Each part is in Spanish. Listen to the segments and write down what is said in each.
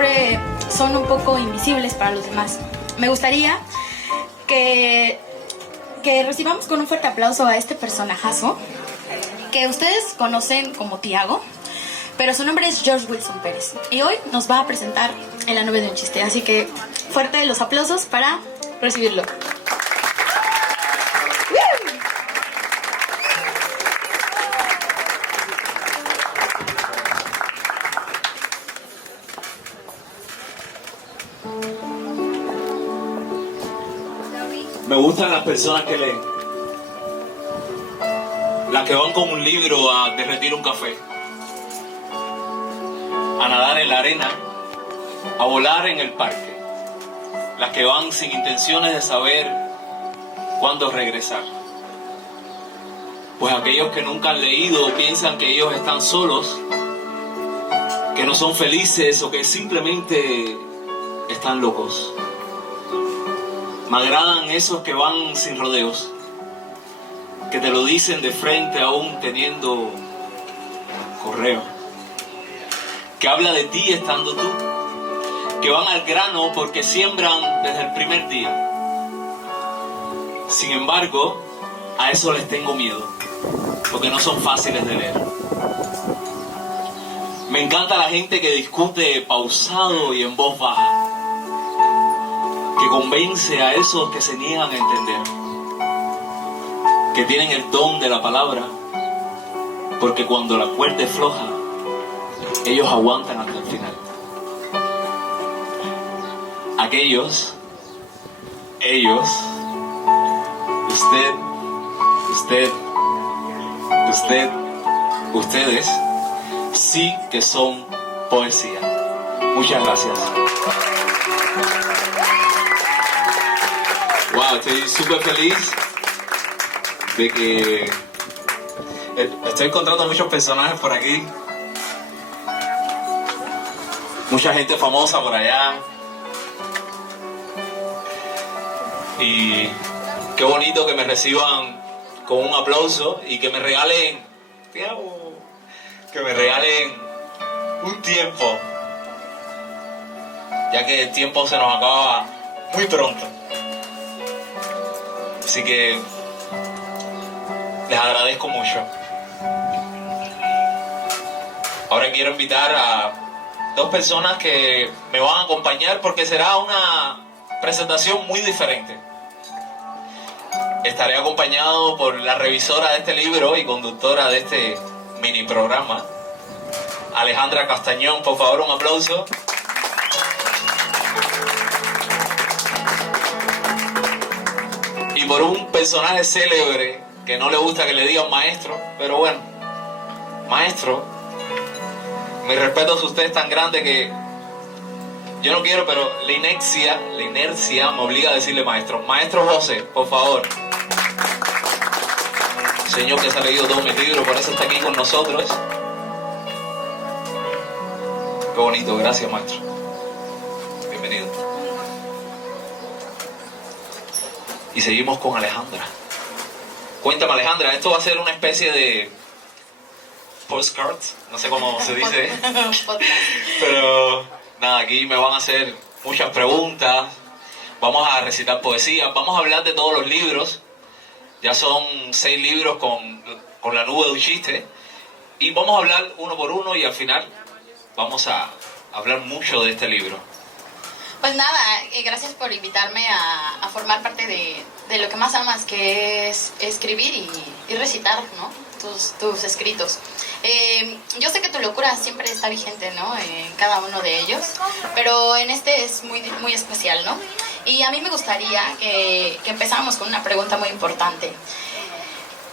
siempre son un poco invisibles para los demás. Me gustaría que recibamos con un fuerte aplauso a este personajazo que ustedes conocen como Tiago, pero su nombre es George Wilson Pérez y hoy nos va a presentar en La nube de un chiste, así que fuerte los aplausos para recibirlo. Me gustan las personas que leen, las que van con un libro a derretir un café, a nadar en la arena, a volar en el parque, las que van sin intenciones de saber cuándo regresar. Pues aquellos que nunca han leído piensan que ellos están solos, que no son felices o que simplemente están locos. Me agradan esos que van sin rodeos, que te lo dicen de frente aún teniendo correo, que habla de ti estando tú, que van al grano porque siembran desde el primer día. Sin embargo, a eso les tengo miedo, porque no son fáciles de leer. Me encanta la gente que discute pausado y en voz baja, que convence a esos que se niegan a entender, que tienen el don de la palabra, porque cuando la cuerda es floja, ellos aguantan hasta el final. Aquellos, ellos, ustedes, sí que son poesía. Muchas gracias. Wow, estoy súper feliz de que estoy encontrando muchos personajes por aquí, mucha gente famosa por allá, y qué bonito que me reciban con un aplauso y que me regalen un tiempo, ya que el tiempo se nos acaba muy pronto. Así que les agradezco mucho. Ahora quiero invitar a dos personas que me van a acompañar porque será una presentación muy diferente. Estaré acompañado por la revisora de este libro y conductora de este mini programa, Alejandra Castañón. Por favor, un aplauso. Y por un personaje célebre que no le gusta que le digan maestro, pero bueno, maestro, mi respeto a usted es tan grande que yo no quiero, pero la inercia me obliga a decirle maestro. Maestro José, por favor. Señor que se ha leído todo mi libro, por eso está aquí con nosotros. Qué bonito, gracias maestro. Bienvenido. Y seguimos con Alejandra. Cuéntame, Alejandra, esto va a ser una especie de postcard, no sé cómo se dice. Pero nada, aquí me van a hacer muchas preguntas, vamos a recitar poesía, vamos a hablar de todos los libros. Ya son 6 libros con La nube de un chiste. Y vamos a hablar uno por uno y al final vamos a hablar mucho de este libro. Pues nada, gracias por invitarme a formar parte de lo que más amas, que es escribir y recitar, ¿no? Tus escritos. Yo sé que tu locura siempre está vigente, ¿no? En cada uno de ellos, pero en este es muy, muy especial, ¿no? Y a mí me gustaría que empezáramos con una pregunta muy importante.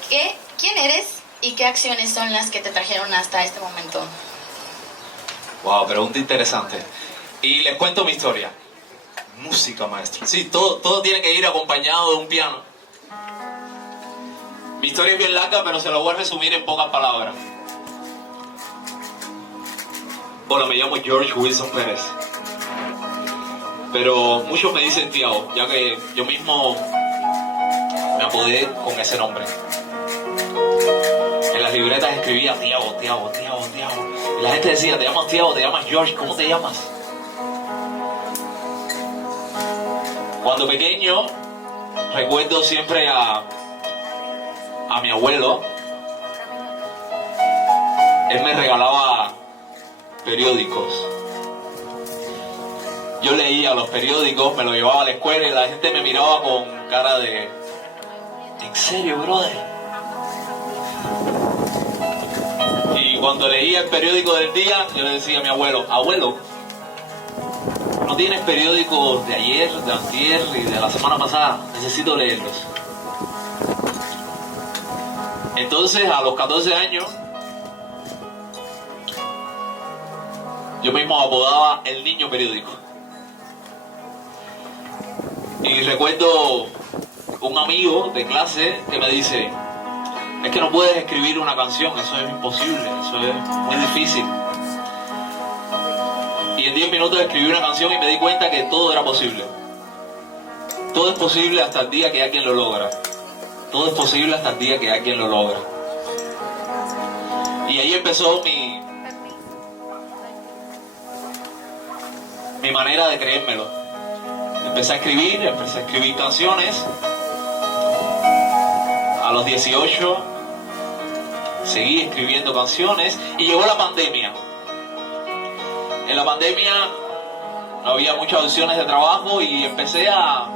¿Quién eres y qué acciones son las que te trajeron hasta este momento? Wow, pregunta interesante. Y les cuento mi historia. Música, maestro. Sí, todo tiene que ir acompañado de un piano. Mi historia es bien larga, pero se la voy a resumir en pocas palabras. Hola, me llamo George Wilson Pérez. Pero muchos me dicen Tiago, ya que yo mismo me apodé con ese nombre. En las libretas escribía Tiago. Y la gente decía, ¿te llamas Tiago? ¿Te llamas George? ¿Cómo te llamas? Cuando pequeño, recuerdo siempre a mi abuelo. Él me regalaba periódicos. Yo leía los periódicos, me los llevaba a la escuela y la gente me miraba con cara de... ¿En serio, brother? Y cuando leía el periódico del día, yo le decía a mi abuelo, abuelo, ¿no tienes periódicos de ayer, de antier y de la semana pasada? Necesito leerlos. Entonces, a los 14 años, yo mismo apodaba el niño periódico. Y recuerdo un amigo de clase que me dice, es que no puedes escribir una canción, eso es imposible, eso es muy difícil. Y en 10 minutos escribí una canción y me di cuenta que todo era posible. Todo es posible hasta el día que alguien lo logra. Todo es posible hasta el día que alguien lo logra. Y ahí empezó mi manera de creérmelo. Empecé a escribir canciones. A los 18 seguí escribiendo canciones y llegó la pandemia. En la pandemia no había muchas opciones de trabajo y empecé a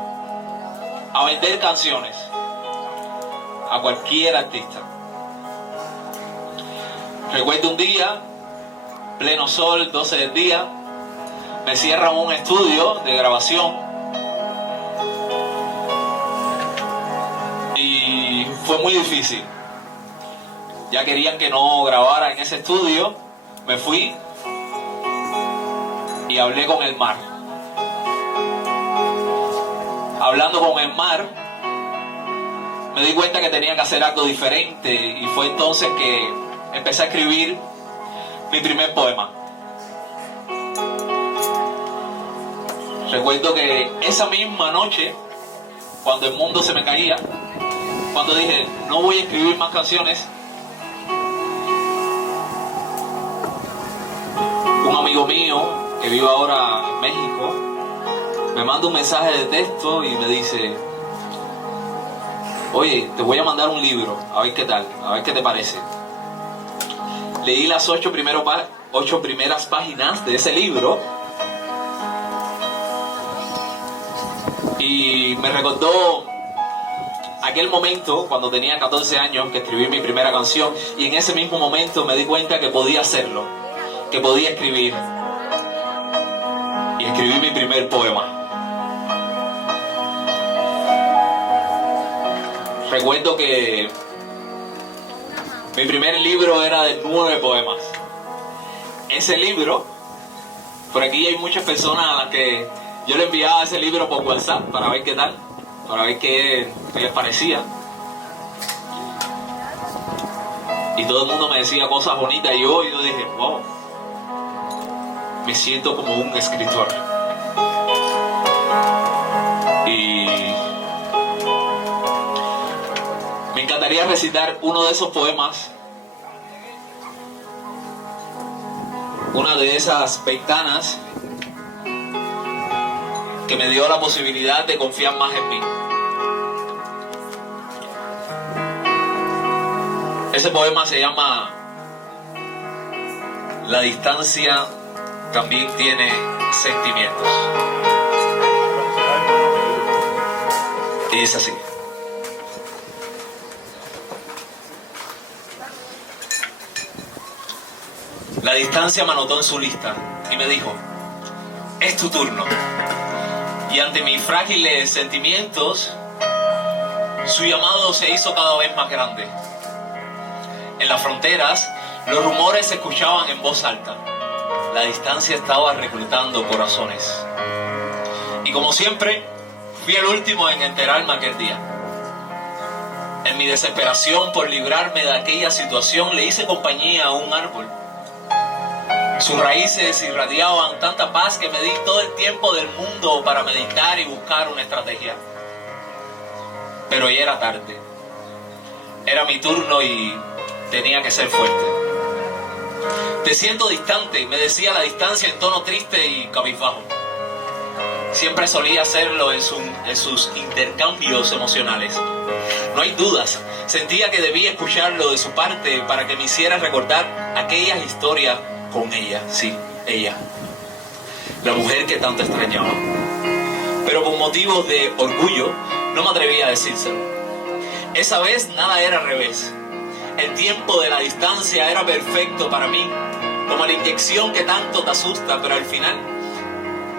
vender canciones a cualquier artista. Recuerdo un día, pleno sol, 12 del día, me cierran un estudio de grabación y fue muy difícil. Ya querían que no grabara en ese estudio, me fui y hablé con el mar. Hablando con el mar, me di cuenta que tenía que hacer algo diferente y fue entonces que empecé a escribir mi primer poema. Recuerdo que esa misma noche, cuando el mundo se me caía, cuando dije, no voy a escribir más canciones, un amigo mío que vive ahora en México me manda un mensaje de texto y me dice, oye, te voy a mandar un libro, a ver qué tal, a ver qué te parece. Leí las 8 primeras páginas de ese libro y me recordó aquel momento cuando tenía 14 años que escribí mi primera canción, y en ese mismo momento me di cuenta que podía hacerlo, que podía escribir, y escribí mi primer poema. Recuerdo que mi primer libro era de 9 poemas. Ese libro, por aquí hay muchas personas a las que yo le enviaba ese libro por WhatsApp para ver qué tal, para ver qué les parecía. Y todo el mundo me decía cosas bonitas y yo dije, wow, me siento como un escritor. Y me encantaría recitar uno de esos poemas, una de esas ventanas que me dio la posibilidad de confiar más en mí. Ese poema se llama La distancia también tiene sentimientos. Y es así. La distancia me anotó en su lista y me dijo, es tu turno. Y ante mis frágiles sentimientos, su llamado se hizo cada vez más grande. En las fronteras, los rumores se escuchaban en voz alta. La distancia estaba reclutando corazones. Y como siempre, fui el último en enterarme aquel día. En mi desesperación por librarme de aquella situación, le hice compañía a un árbol. Sus raíces irradiaban tanta paz que me di todo el tiempo del mundo para meditar y buscar una estrategia. Pero ya era tarde. Era mi turno y tenía que ser fuerte. Te siento distante, me decía la distancia en tono triste y cabizbajo. Siempre solía hacerlo en sus intercambios emocionales. No hay dudas, sentía que debía escucharlo de su parte para que me hiciera recordar aquellas historias con ella, sí, ella, la mujer que tanto extrañaba. Pero por motivos de orgullo no me atrevía a decírselo. Esa vez nada era al revés. El tiempo de la distancia era perfecto para mí, como la inyección que tanto te asusta, pero al final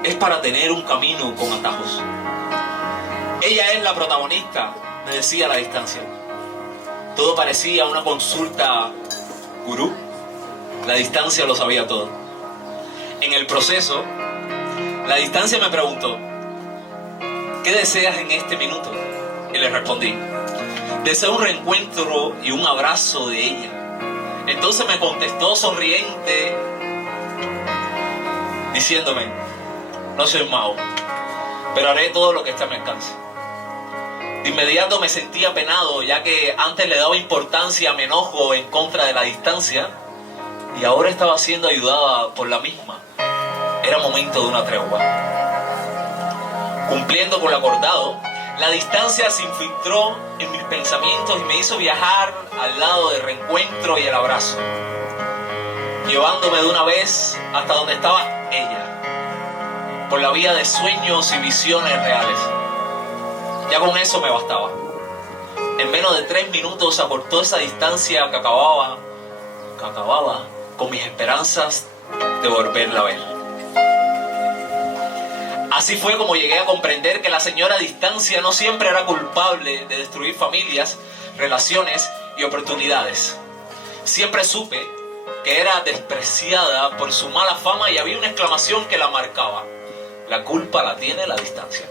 es para tener un camino con atajos. Ella es la protagonista, me decía a la distancia. Todo parecía una consulta gurú. La distancia lo sabía todo. En el proceso, la distancia me preguntó: ¿qué deseas en este minuto? Y le respondí: deseo un reencuentro y un abrazo de ella. Entonces me contestó sonriente, diciéndome: no soy mago, pero haré todo lo que esté a mi alcance. De inmediato me sentí apenado, ya que antes le daba importancia a mi enojo en contra de la distancia, y ahora estaba siendo ayudada por la misma. Era momento de una tregua. Cumpliendo con lo acordado, la distancia se infiltró en mis pensamientos y me hizo viajar al lado del reencuentro y el abrazo, llevándome de una vez hasta donde estaba ella, por la vía de sueños y visiones reales. Ya con eso me bastaba. En menos de 3 minutos acortó esa distancia que acababa con mis esperanzas de volverla a ver. Así fue como llegué a comprender que la señora distancia no siempre era culpable de destruir familias, relaciones y oportunidades. Siempre supe que era despreciada por su mala fama y había una exclamación que la marcaba: la culpa la tiene la distancia.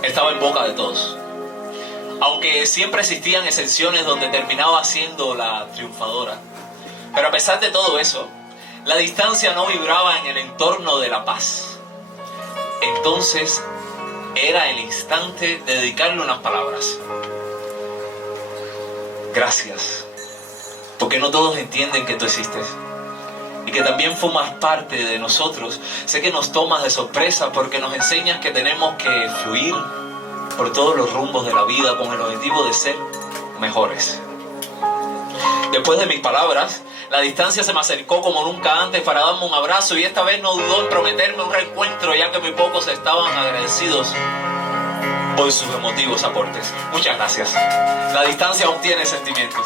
Estaba en boca de todos. Aunque siempre existían excepciones donde terminaba siendo la triunfadora. Pero a pesar de todo eso, la distancia no vibraba en el entorno de la paz. Entonces era el instante de dedicarle unas palabras. Gracias, porque no todos entienden que tú existes y que también formas parte de nosotros. Sé que nos tomas de sorpresa porque nos enseñas que tenemos que fluir por todos los rumbos de la vida con el objetivo de ser mejores. Después de mis palabras, la distancia se me acercó como nunca antes para darme un abrazo, y esta vez no dudó en prometerme un reencuentro, ya que muy pocos estaban agradecidos por sus emotivos aportes. Muchas gracias. La distancia aún tiene sentimientos.